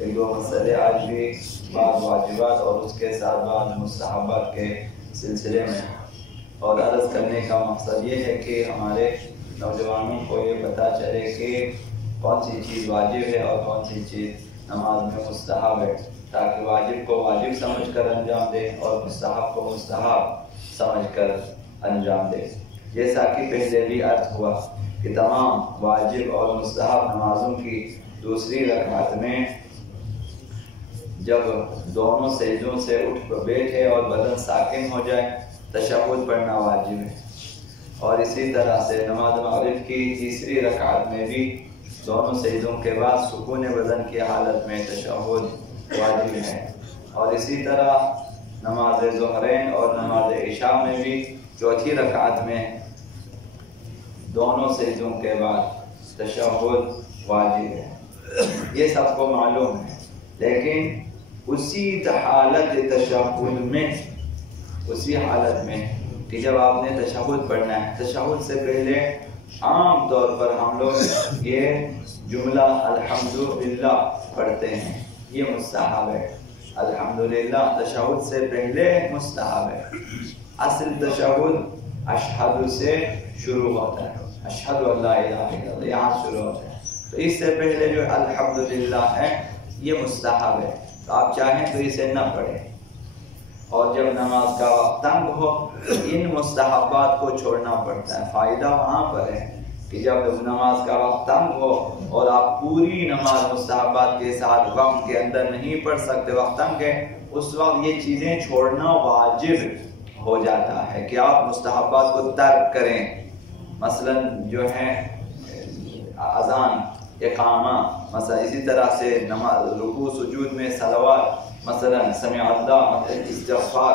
ایک دو مسئلے آج بھی بعض واجبات اور اس کے ساتھ بعض مستحبات کے سلسلے میں، اور عرض کرنے کا مقصد یہ ہے کہ ہمارے نوجوانوں کو یہ پتہ چلے کہ کون سی چیز واجب ہے اور کون سی چیز نماز میں مستحب ہے، تاکہ واجب کو واجب سمجھ کر انجام دے اور مستحب کو مستحب سمجھ کر انجام دے۔ جیسا کہ پہلے بھی عرض ہوا کہ تمام واجب اور مستحب نمازوں کی دوسری رکعت میں جب دونوں سجدوں سے اٹھ کر بیٹھے اور بدن ساکن ہو جائے تشہد پڑھنا واجب ہے، اور اسی طرح سے نماز مغرب کی تیسری رکعت میں بھی دونوں سجدوں کے بعد سکون بدن کی حالت میں تشہد واجب ہے، اور اسی طرح نماز ظہرین اور نماز عشاء میں بھی چوتھی رکعت میں دونوں سجدوں کے بعد تشہد واجب ہے۔ یہ سب کو معلوم ہے، لیکن اسی حالت تشہد میں، اسی حالت میں کہ جب آپ نے تشہد پڑھنا ہے، تشہد سے پہلے عام طور پر ہم لوگ یہ جملہ الحمدللہ پڑھتے ہیں، یہ مستحب ہے۔ الحمدللہ تشہد سے پہلے مستحب ہے۔ اصل تشہد اشہد سے شروع ہوتا ہے، اشہد ان لا الہ الا اللہ، یہاں شروع ہوتا ہے، تو اس سے پہلے جو الحمدللہ ہے یہ مستحب ہے، تو آپ چاہیں تو اسے نہ پڑھیں، اور جب نماز کا وقت تنگ ہو ان مستحبات کو چھوڑنا پڑتا ہے۔ فائدہ وہاں پر ہے کہ جب نماز کا وقت تنگ ہو اور آپ پوری نماز مستحبات کے ساتھ وقت کے اندر نہیں پڑھ سکتے، وقت تنگ ہے، اس وقت یہ چیزیں چھوڑنا واجب ہو جاتا ہے کہ آپ مستحبات کو ترک کریں۔ مثلا جو ہے اذان، اقامہ، مثلا اسی طرح سے نماز رکوع سجود میں صلوات، مثلا سمع اللہ، استغفار،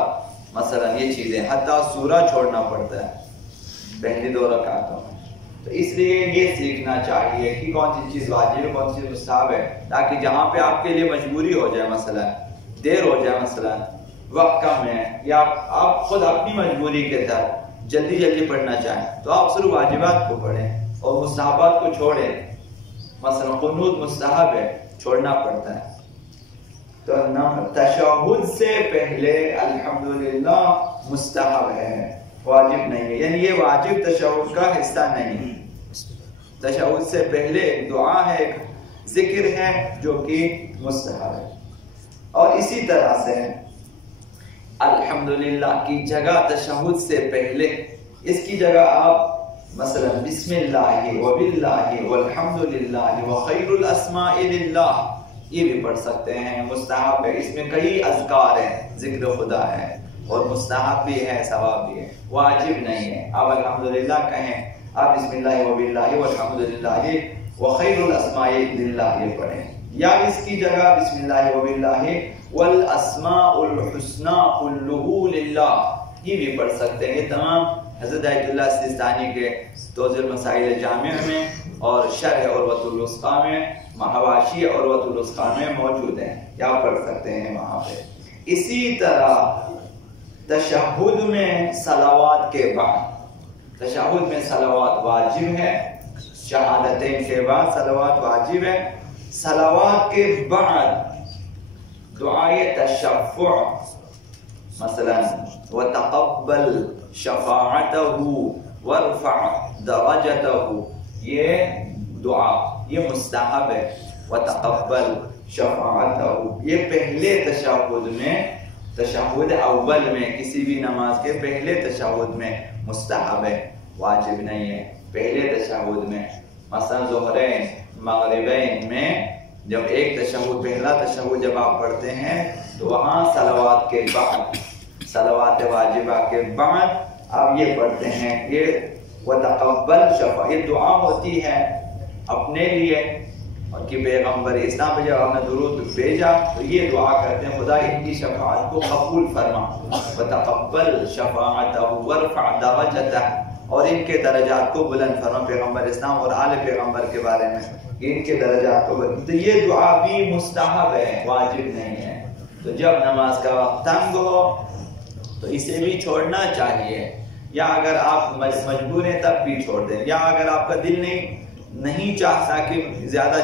مثلا یہ چیزیں، حتیٰ سورہ چھوڑنا پڑتا ہے پہلی دو رکعتوں میں۔ تو اس لیے یہ سیکھنا چاہیے کہ کون سی چیز واجب ہے، کون سی مستحب ہے، تاکہ جہاں پہ آپ کے لیے مجبوری ہو جائے، مثلا دیر ہو جائے، مثلا وقت کم ہے، یا آپ خود اپنی مجبوری کے تحت جلدی جلدی پڑھنا چاہیں، تو آپ صرف واجبات کو پڑھیں اور مستحبات کو چھوڑیں۔ مثلا قنوت مستحب ہے، چھوڑنا پڑتا ہے، تو تشہد سے پہلے الحمدللہ مستحب ہے، واجب نہیں ہے، یعنی یہ واجب تشہد کا حصہ نہیں۔ تشہد سے پہلے ایک دعا ہے، ایک ذکر ہے جو کہ مستحب ہے، اور اسی طرح سے الحمدللہ کی جگہ تشہد سے پہلے اس کی جگہ آپ مثلا بسم اللہ وباللہ والحمدللہ وخیر الاسماء للہ یہ بھی پڑھ سکتے ہیں، مستحب ہے۔ اس میں کئی اذکار ہیں، ذکر خدا ہے، اور مستحب بھی ہے، ثواب بھی ہے، واجب نہیں ہے۔ آپ الحمدللہ کہیں، آپ بسم اللہ وباللہ والحمدللہ وخیر الاسماء للہ یہ پڑھیں، یا اس کی جگہ بسم اللہ وباللہ والاسماء الحسنى كلہ للہ یہ بھی پڑھ سکتے ہیں۔ یہ تمام حضرت آیت اللہ سیستانی کے توضیح المسائل جامع میں اور شرح عروۃ الوثقی میں، حواشی عروۃ الوثقی میں موجود ہیں، یا پڑھ سکتے ہیں وہاں پہ۔ اسی طرح تشہد میں صلوات کے بعد، تشہد میں صلوات واجب ہے، شہادتین کے بعد صلوات واجب ہے۔ صلوات کے بعد دعائے تشفع، مثلا وتقبل شفاعته وارفع درجته، یہ دعا یہ مستحب ہے۔ وتقبل شفاعته یہ پہلے تشہد میں، تشہد اول میں، کسی بھی نماز کے پہلے تشہد میں مستحب ہے، واجب نہیں ہے۔ پہلے تشہد میں مثلا ظہرین مغربین میں جب ایک تشہد، پہلا تشہد جب آپ پڑھتے ہیں تو وہاں صلوات کے بعد، صلوات واجبہ کے بعد آپ یہ پڑھتے ہیں، یہ وتقبل شفاعہ، یہ دعا ہوتی ہے اپنے لیے، اور کہ پیغمبر اسلام پہ جب آپ نے درود بھیجا تو یہ دعا کرتے ہیں، خدا ان کی شفاعت کو قبول فرما، وتقبل شفاعتہ وارفع درجتہ، اور ان کے درجات کو بلند فرما، پیغمبر اسلام اور آل پیغمبر کے بارے میں ان کے درجات کو بلند۔ تو یہ دعا بھی مستحب ہے، واجب نہیں ہے۔ تو جب نماز کا وقت تنگ ہو تو اسے بھی چھوڑنا چاہیے، یا اگر آپ مجبور ہیں تب بھی چھوڑ دیں، یا اگر آپ کا دل نہیں چاہتا کہ زیادہ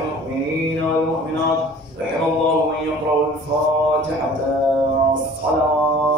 المؤمنين والمؤمنات رحم الله من يقرأ الفاتحة. الصلاة